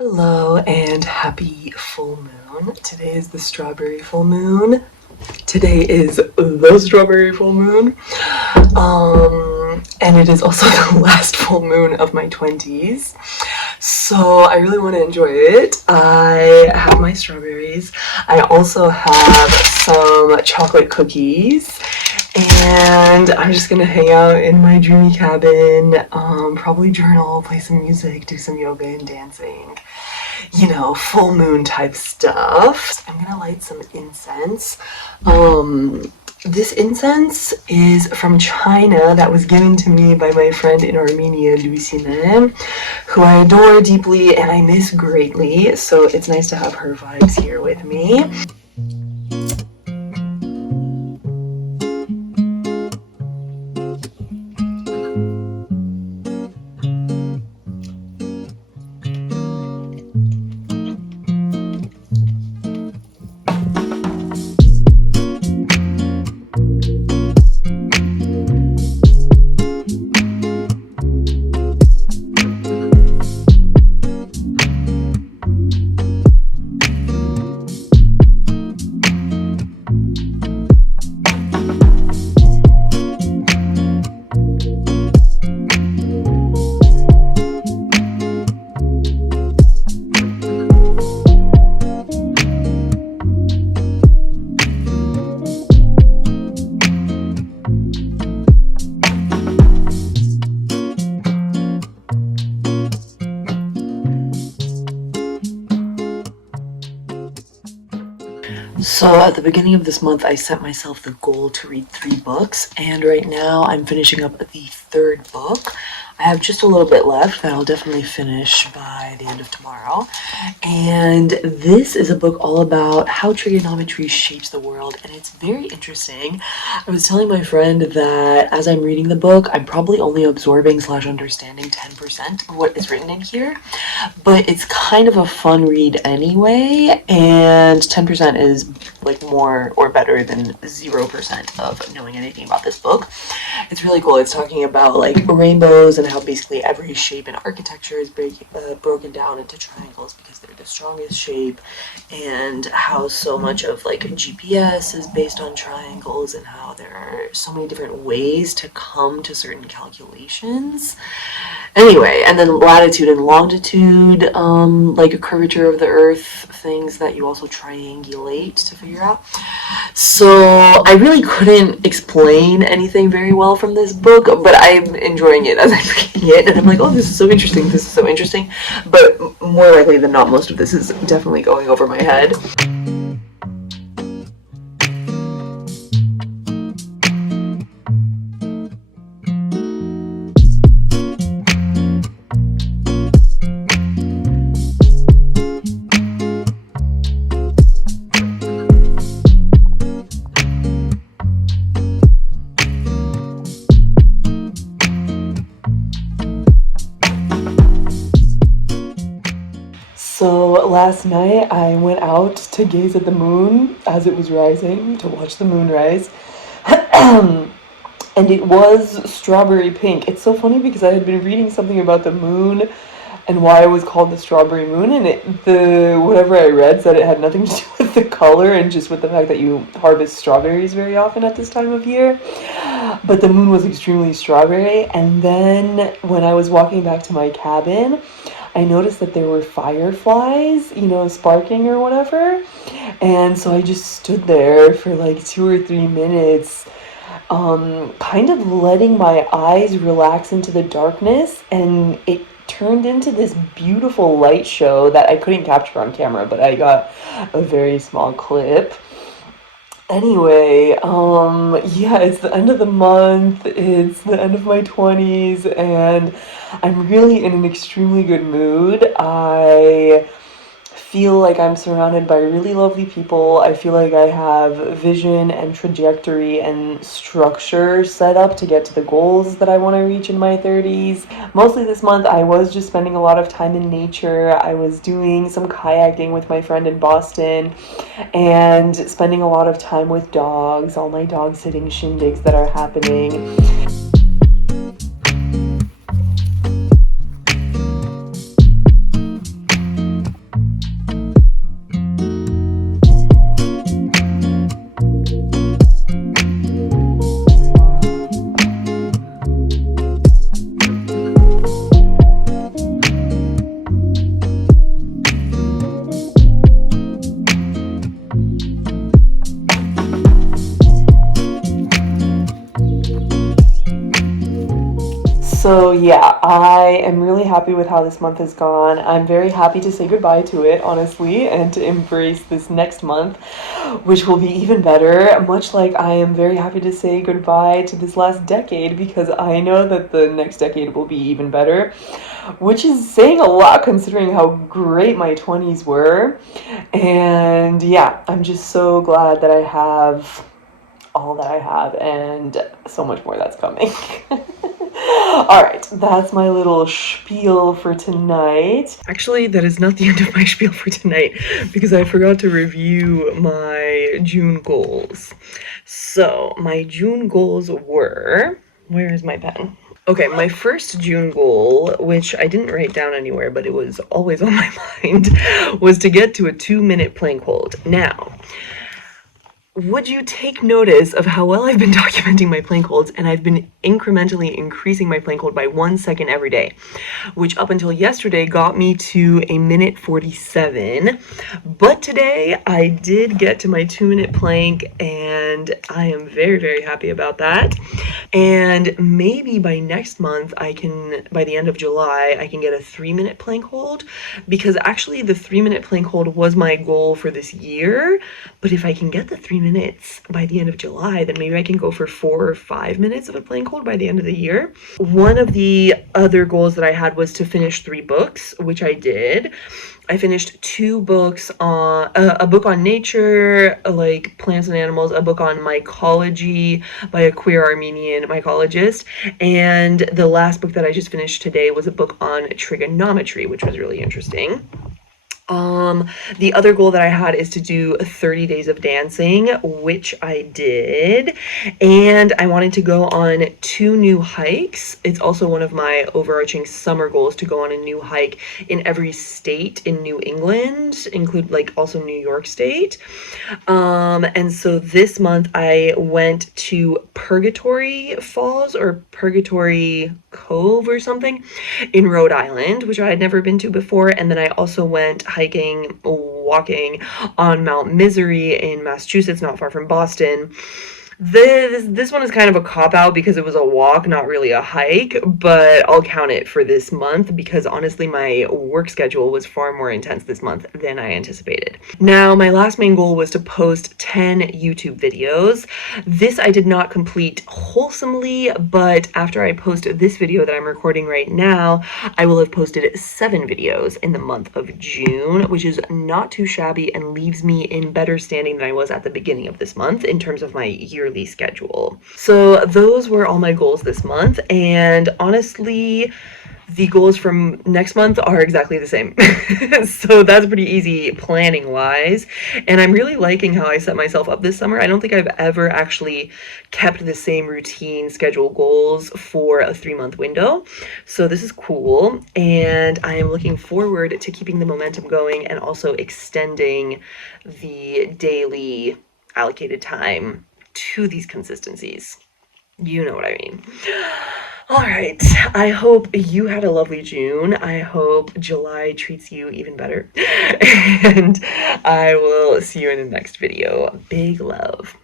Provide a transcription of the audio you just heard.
Hello and happy full moon. Today is the strawberry full moon. Today is the strawberry full moon. And it is also the last full moon of my 20s. So I really want to enjoy it. I have my strawberries. I also have some chocolate cookies. And I'm just gonna hang out in my dreamy cabin, probably journal, play some music, do some yoga and dancing. Full moon type stuff. I'm gonna light some incense. This incense is from China that was given to me by my friend in Armenia, Lucine, who I adore deeply and I miss greatly. So it's nice to have her vibes here with me. So at the beginning of this month, I set myself the goal to read 3 books, and right now I'm finishing up the 3rd book. I have just a little bit left that I'll definitely finish by the end of tomorrow. And this is a book all about how trigonometry shapes the world, and it's very interesting. I was telling my friend that as I'm reading the book, I'm probably only absorbing / understanding 10% of what is written in here, but it's kind of a fun read anyway, and 10% is like more or better than 0% of knowing anything about this book. It's really cool. It's talking about like rainbows and how basically every shape in architecture is broken down into triangles because they're the strongest shape, and how so much of like GPS is based on triangles, and how there are so many different ways to come to certain calculations. Anyway, and then latitude and longitude, like a curvature of the earth, things that you also triangulate to figure out. So I really couldn't explain anything very well from this book, but I'm enjoying it as I'm reading it, and I'm like, oh, this is so interesting, this is so interesting, but more likely than not, most of this is definitely going over my head. So last night I went out to gaze at the moon as it was rising, to watch the moon rise. And it was strawberry pink. It's so funny because I had been reading something about the moon and why it was called the strawberry moon, and whatever I read said it had nothing to do with the color and just with the fact that you harvest strawberries very often at this time of year. But the moon was extremely strawberry, and then when I was walking back to my cabin, I noticed that there were fireflies, sparking or whatever. And so I just stood there for like 2 or 3 minutes, kind of letting my eyes relax into the darkness, and it turned into this beautiful light show that I couldn't capture on camera, but I got a very small clip. Anyway, yeah, it's the end of the month, it's the end of my 20s, and I'm really in an extremely good mood. I feel like I'm surrounded by really lovely people. I feel like I have vision and trajectory and structure set up to get to the goals that I want to reach in my 30s. Mostly this month, I was just spending a lot of time in nature. I was doing some kayaking with my friend in Boston and spending a lot of time with dogs, all my dog sitting shindigs that are happening. yeah, I am really happy with how this month has gone. I'm very happy to say goodbye to it, honestly, and to embrace this next month, which will be even better. Much like I am very happy to say goodbye to this last decade because I know that the next decade will be even better, which is saying a lot considering how great my 20s were. And yeah, I'm just so glad that I have all that I have and so much more that's coming. All right, that's my little spiel for tonight. Actually, that is not the end of my spiel for tonight because I forgot to review my June goals. So, my June goals were, where is my pen? Okay, my first June goal, which I didn't write down anywhere, but it was always on my mind, was to get to a 2-minute plank hold. Now, would you take notice of how well I've been documenting my plank holds, and I've been incrementally increasing my plank hold by 1 second every day, which up until yesterday got me to a minute 47. But today I did get to my 2-minute plank, and I am very, very happy about that. And maybe by next month, by the end of July, I can get a 3-minute plank hold, because actually the 3-minute plank hold was my goal for this year. But if I can get the 3 minutes by the end of July, then maybe I can go for 4 or 5 minutes of a plank hold by the end of the year. One of the other goals that I had was to finish 3 books, which I did. I finished 2 books on a book on nature, like plants and animals, a book on mycology by a queer Armenian mycologist, and the last book that I just finished today was a book on trigonometry, which was really interesting. The other goal that I had is to do 30 days of dancing, which I did, and I wanted to go on 2 new hikes. It's also one of my overarching summer goals to go on a new hike in every state in New England, include like also New York State. And so this month I went to Purgatory Falls or Purgatory Cove or something in Rhode Island, which I had never been to before, and then I also went walking on Mount Misery in Massachusetts, not far from Boston. This one is kind of a cop-out because it was a walk, not really a hike, but I'll count it for this month because honestly my work schedule was far more intense this month than I anticipated. Now, my last main goal was to post 10 YouTube videos. This I did not complete wholesomely, but after I post this video that I'm recording right now, I will have posted 7 videos in the month of June, which is not too shabby and leaves me in better standing than I was at the beginning of this month in terms of my yearly schedule. So those were all my goals this month, and honestly the goals from next month are exactly the same. So that's pretty easy planning wise, and I'm really liking how I set myself up this summer. I don't think I've ever actually kept the same routine schedule goals for a 3-month window, so this is cool, and I am looking forward to keeping the momentum going and also extending the daily allocated time to these consistencies. You know what I mean. All right, I hope you had a lovely June. I hope July treats you even better. And I will see you in the next video. Big love.